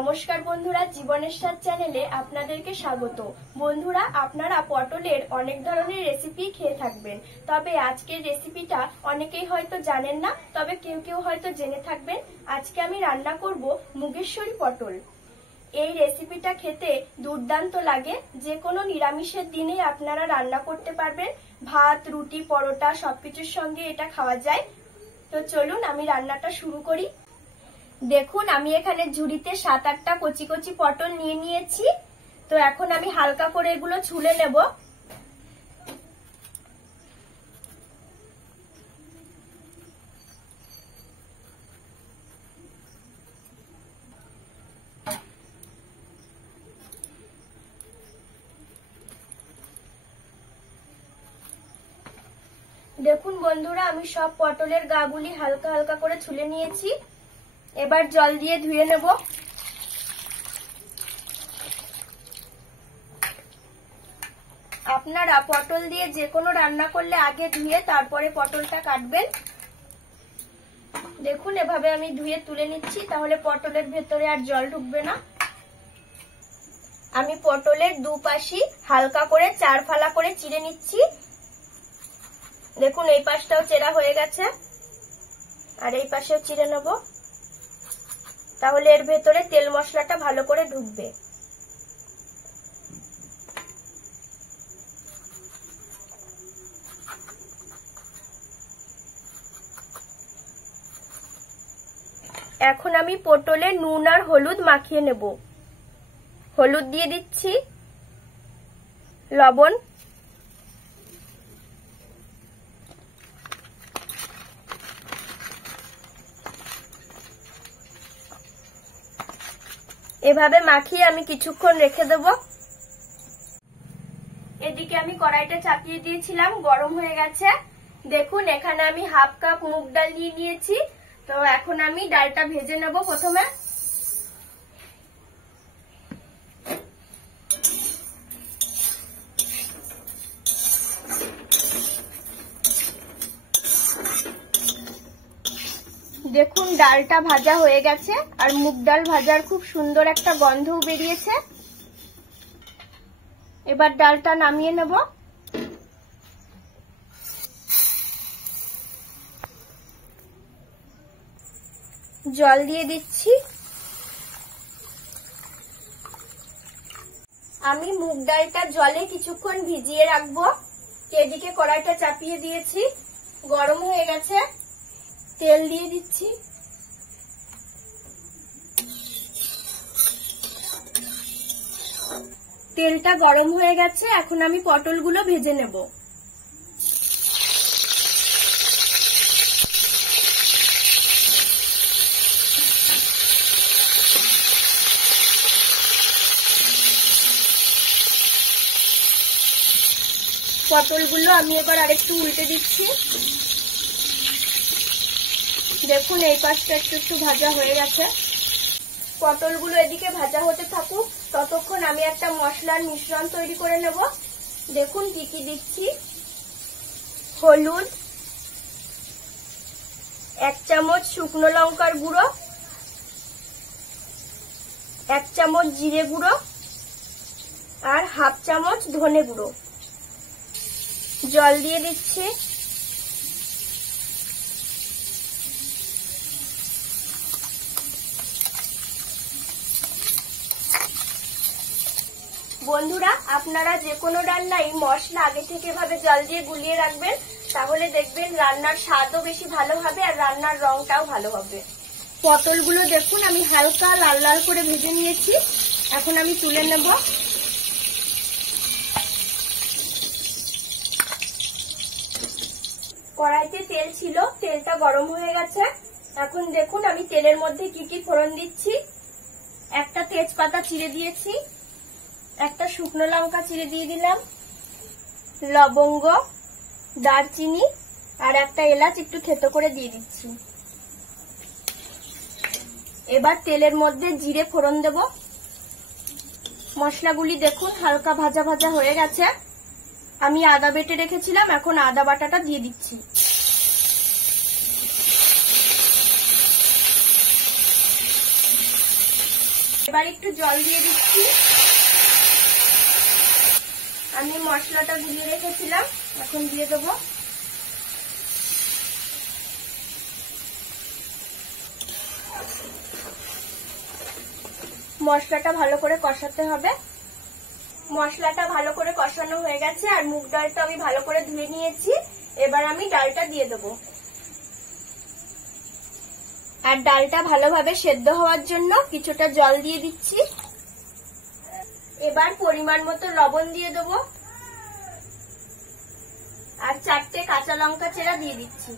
নমস্কার বন্ধুরা, জীবনের স্বাদ চ্যানেলে আপনাদেরকে স্বাগত। বন্ধুরা, আপনারা পটলের অনেক ধরনের রেসিপি খেয়ে থাকবেন, তবে আজকের রেসিপিটা অনেকেই হয়তো জানেন না, তবে কেউ কেউ হয়তো জেনে থাকবেন। আজকে আমি রান্না করব মুগেশ্বরী পটল। এই রেসিপিটা খেতে দুর্দান্ত লাগে। যে কোনো নিরামিষের দিনে আপনারা রান্না করতে পারবেন। ভাত, রুটি, পরোটা সবকিছুর সঙ্গে এটা খাওয়া যায়। তো চলুন আমি রান্নাটা শুরু করি। দেখুন, আমি এখানে ঝুড়িতে 7-8টা কচি কচি পটল নিয়ে নিয়েছি। তো এখন আমি হালকা করে এগুলো ছুলে নেব। দেখুন বন্ধুরা, আমি সব পটলের গাগুলি হালকা হালকা করে ছুলে নিয়েছি। এবার জল দিয়ে ধুয়ে নেব। আপনারা পটল দিয়ে যে কোনো রান্না করলে আগে ধুয়ে তারপরে পটলটা কাটবেন। দেখুন, এভাবে আমি ধুয়ে তুলে নিচ্ছি, তাহলে পটলের ভেতরে আর জল ঢুকবে না। আমি পটলের দুপাশই হালকা করে 4 ফালা করে চিড়ে নিচ্ছি। দেখুন, এই পাশটাও চেরা হয়ে গেছে, আর এই পাশেও চিড়ে নেব, তাহলে এর ভেতরে তেল মশলাটা ভালো করে ঢুকবে। এখন আমি পটলে নুন আর হলুদ মাখিয়ে নেব। হলুদ দিয়ে দিচ্ছি, লবণ, এভাবে মাখিয়ে আমি কিছুক্ষণ রেখে দেব। এদিকে আমি কড়াইটা চাপিয়ে দিয়েছিলাম, গরম হয়ে গেছে। দেখুন, এখানে আমি হাফ কাপ মুগ ডাল নিয়ে নিয়েছি। তো এখন আমি ডালটা ভেজে নেব। প্রথমে দেখুন, ডালটা ভাজা হয়ে গেছে, আর মুগ ডাল ভাজার খুব সুন্দর একটা গন্ধও বেরিয়েছে। এবার ডালটা নামিয়ে নেব। জল দিয়ে দিচ্ছি। আমি মুগ ডালটা জলে কিছুক্ষণ ভিজিয়ে রাখবো। এদিকে কড়াইটা চাপিয়ে দিয়েছি, গরম হয়ে গেছে। তেল দিয়ে দিচ্ছি। তেলটা গরম হয়ে গেছে, এখন আমি পটলগুলো ভেজে নেব। পটলগুলো আমি এবার আরেকটু উল্টে দিচ্ছি। দেখুন, এই পাশটা একটু একটু ভাজা হয়ে গেছে। পটলগুলো এদিকে ভাজা হতে থাকুক, ততক্ষণ আমি একটা মশলার মিশ্রণ তৈরি করে নেব। দেখুন কি কি দিচ্ছি। হলুদ, 1 চামচ শুকনো লঙ্কার গুঁড়ো, 1 চামচ জিরে গুঁড়ো, আর হাফ চামচ ধনে গুঁড়ো। জল দিয়ে দিচ্ছি। বন্ধুরা, আপনারা যে কোনো রান্নায় মশলা আগে থেকে এভাবে জল দিয়ে গুলিয়ে রাখবেন, তাহলে দেখবেন রান্নার স্বাদও বেশি ভালো হবে আর রান্নার রংটাও ভালো হবে। পটলগুলো দেখুন আমি হালকা লাল লাল করে ভেজে নিয়েছি। এখন আমি তুলে নেব। কড়াইতে তেল ছিল, তেলটা গরম হয়ে গেছে। এখন দেখুন আমি তেলের মধ্যে কি কি ফোড়ন দিচ্ছি। একটা তেজপাতা চিড়ে দিয়েছি, একটা শুকনো লঙ্কা চিড়ে দিয়ে দিলাম, লবঙ্গ, দারচিনি আর একটা এলাচ একটু থেতো করে দিয়ে দিচ্ছি। এবার তেলের মধ্যে জিরে ফোড়ন দেব। মশলাগুলি দেখুন হালকা ভাজা ভাজা হয়ে গেছে। আমি আদা বেটে রেখেছিলাম, এখন আদা বাটাটা দিয়ে দিচ্ছি। এবার একটু জল দিয়ে দিচ্ছি। আমি মশলাটা গুলিয়ে রেখেছিলাম, এখন দিয়ে দেবো। মশলাটা ভালো করে কষাতে হবে। মশলাটা ভালো করে কষানো হয়ে গেছে আর মুগ ডালটা আমি ভালো করে ধুয়ে নিয়েছি। এবার আমি ডালটা দিয়ে দেবো। আর ডালটা ভালোভাবে সেদ্ধ হওয়ার জন্য কিছুটা জল দিয়ে দিচ্ছি। এবার পরিমাণ মতো লবণ দিয়ে দেবো আর 4টে কাঁচা লঙ্কা চেরা দিয়ে দিচ্ছি।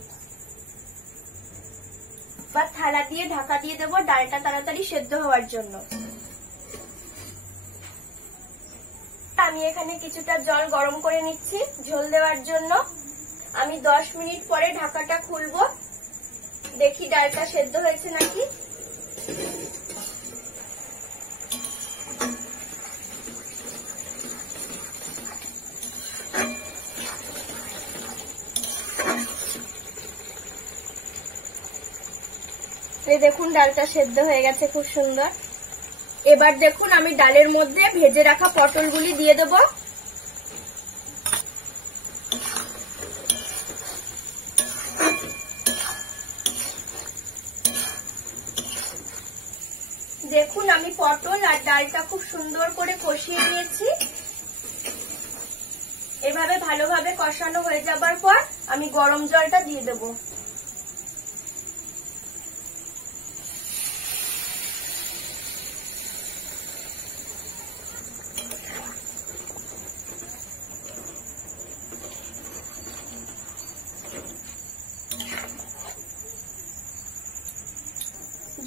এবার থালা দিয়ে ঢাকা দিয়ে দেবো ডালটা তাড়াতাড়ি সেদ্ধ হওয়ার জন্য। আমি এখানে কিছুটা জল গরম করে নিচ্ছি ঝোল দেওয়ার জন্য। আমি 10 মিনিট পরে ঢাকাটা খুলবো, দেখি ডালটা সেদ্ধ হয়েছে নাকি। এই দেখুন ডালটা সেদ্ধ হয়ে গেছে খুব সুন্দর। এবার দেখুন আমি ডালের মধ্যে ভেজে রাখা পটলগুলি দিয়ে দেব। দেখুন আমি পটল আর ডালটা খুব সুন্দর করে কষিয়ে নিয়েছি। এভাবে ভালোভাবে কষানো হয়ে যাবার পর আমি গরম জলটা দিয়ে দেব।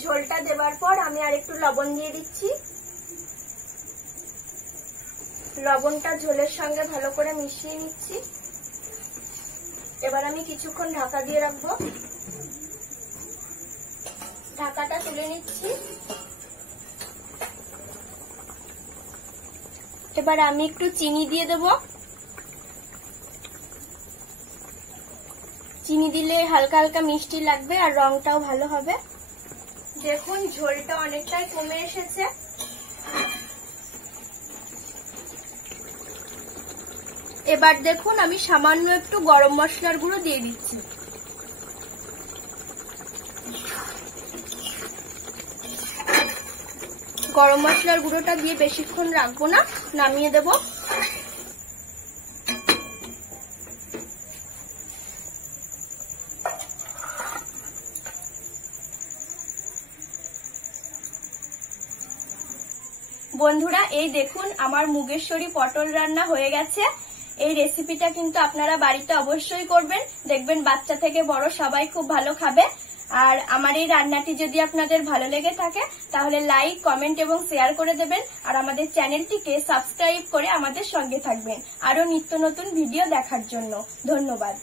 ঝোলটা দেবার পর আমি আর একটু লবণ দিয়ে দিচ্ছি। লবণটা ঝোলের সঙ্গে ভালো করে মিশিয়ে নিচ্ছি। এবার আমি কিছুক্ষণ ঢাকা দিয়ে রাখবো। ঢাকাটা তুলে নিচ্ছি। এবার আমি একটু চিনি দিয়ে দেব। চিনি দিলে হালকা হালকা মিষ্টি লাগবে আর রংটাও ভালো হবে। দেখুন ঝোলটা অনেকটাই কমে এসেছে। এবার দেখুন আমি সামান্য একটু গরম মশলার গুঁড়ো দিয়ে দিচ্ছি। গরম মশলার গুঁড়োটা দিয়ে বেশিক্ষণ রাখবো না, নামিয়ে দেব। বন্ধুরা এই দেখুন আমার মুগেশ্বরী পটল রান্না হয়ে গেছে। এই রেসিপিটা কিন্তু আপনারা বাড়িতে অবশ্যই করবেন, দেখবেন বাচ্চা থেকে বড় সবাই খুব ভালো খাবে। আর আমার এই রান্নাটি যদি আপনাদের ভালো লেগে থাকে তাহলে লাইক, কমেন্ট এবং শেয়ার করে দেবেন। আর আমাদের চ্যানেলটিকে সাবস্ক্রাইব করে আমাদের সঙ্গে থাকবেন আরো নিত্য নতুন ভিডিও দেখার জন্য। ধন্যবাদ।